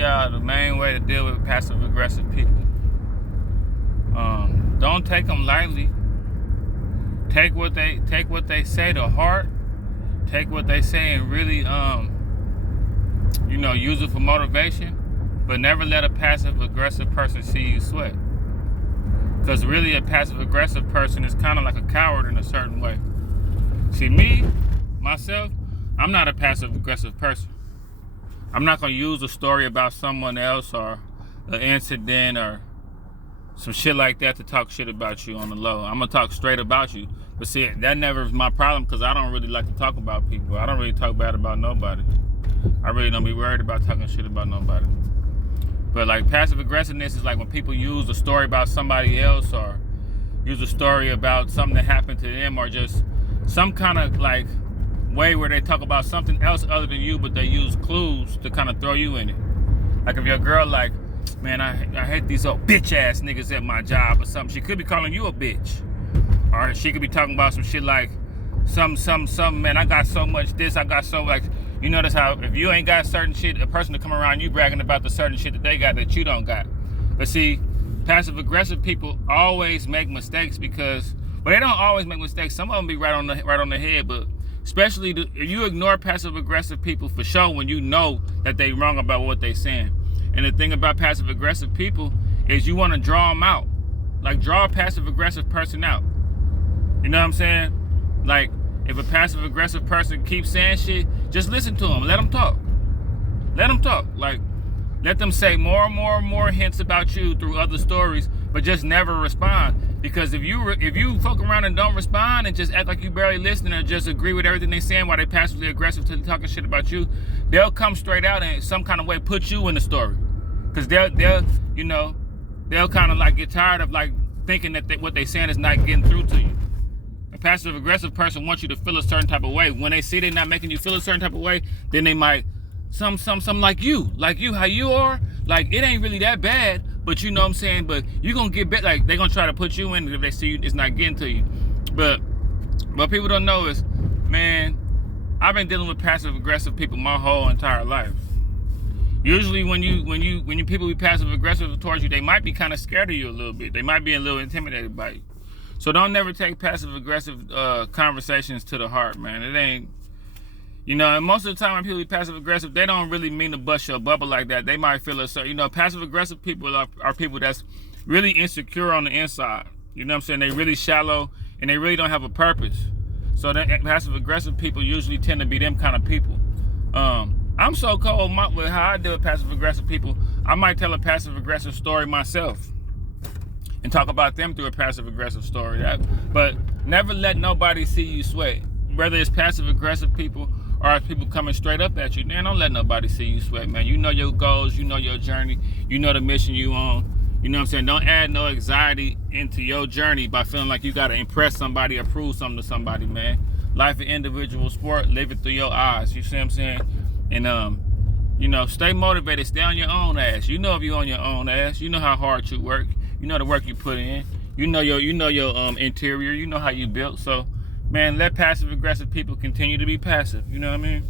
y'all the main way to deal with passive aggressive people. Don't take them lightly. Take what they say to heart. Take what they say and really use it for motivation. But never let a passive aggressive person see you sweat. Because really a passive aggressive person is kind of like a coward in a certain way. See, myself, I'm not a passive aggressive person. I'm not going to use a story about someone else or an incident or some shit like that to talk shit about you on the low. I'm going to talk straight about you. But see, that never is my problem because I don't really like to talk about people. I don't really talk bad about nobody. I really don't be worried about talking shit about nobody. But like passive aggressiveness is like when people use a story about somebody else or use a story about something that happened to them or just some kind of like way where they talk about something else other than you, but they use clues to kind of throw you in it. Like if your girl like, man, I hate these old bitch ass niggas at my job or something, she could be calling you a bitch. Or she could be talking about some shit like some man, I got so much this, I got so like, you notice how if you ain't got certain shit, a person to come around you bragging about the certain shit that they got that you don't got. But see, passive aggressive people always make mistakes because, well, they don't always make mistakes. Some of them be right on the head, but especially if you ignore passive aggressive people for sure when you know that they wrong about what they saying. And the thing about passive aggressive people is you want to draw them out. Like draw a passive aggressive person out. You know what I'm saying? Like if a passive aggressive person keeps saying shit, just listen to them. Let them talk. Let them talk. Like let them say more and more hints about you through other stories, but just never respond. Because if you fuck around and don't respond and just act like you barely listening or just agree with everything they saying while they passively aggressive to talking shit about you, they'll come straight out and in some kind of way put you in the story. Because they'll kind of like get tired of like thinking that what they saying is not getting through to you. A passive aggressive person wants you to feel a certain type of way. When they see they're not making you feel a certain type of way, then they might some like you how you are, like it ain't really that bad, but you know what I'm saying, but you gonna get bit, like they gonna try to put you in if they see you it's not getting to you. But what people don't know is, man, I've been dealing with passive aggressive people my whole entire life. Usually when you people be passive aggressive towards you, they might be kind of scared of you a little bit. They might be a little intimidated by you. So don't never take passive aggressive conversations to the heart, man. It ain't, and most of the time when people be passive aggressive, they don't really mean to bust your bubble like that. They might feel passive aggressive people are people that's really insecure on the inside. You know what I'm saying? They really shallow and they really don't have a purpose. So passive aggressive people usually tend to be them kind of people. I'm so cold with how I deal with passive aggressive people. I might tell a passive aggressive story myself and talk about them through a passive aggressive story. But never let nobody see you sweat. Whether it's passive aggressive people or it's people coming straight up at you, man, don't let nobody see you sweat, man. You know your goals, you know your journey, you know the mission you on. You know what I'm saying? Don't add no anxiety into your journey by feeling like you gotta impress somebody or prove something to somebody, man. Life an individual sport, live it through your eyes. You see what I'm saying? And stay motivated, stay on your own ass. You know if you're on your own ass, you know how hard you work, you know the work you put in, you know your interior, you know how you built. So man, let passive aggressive people continue to be passive. You know what I mean?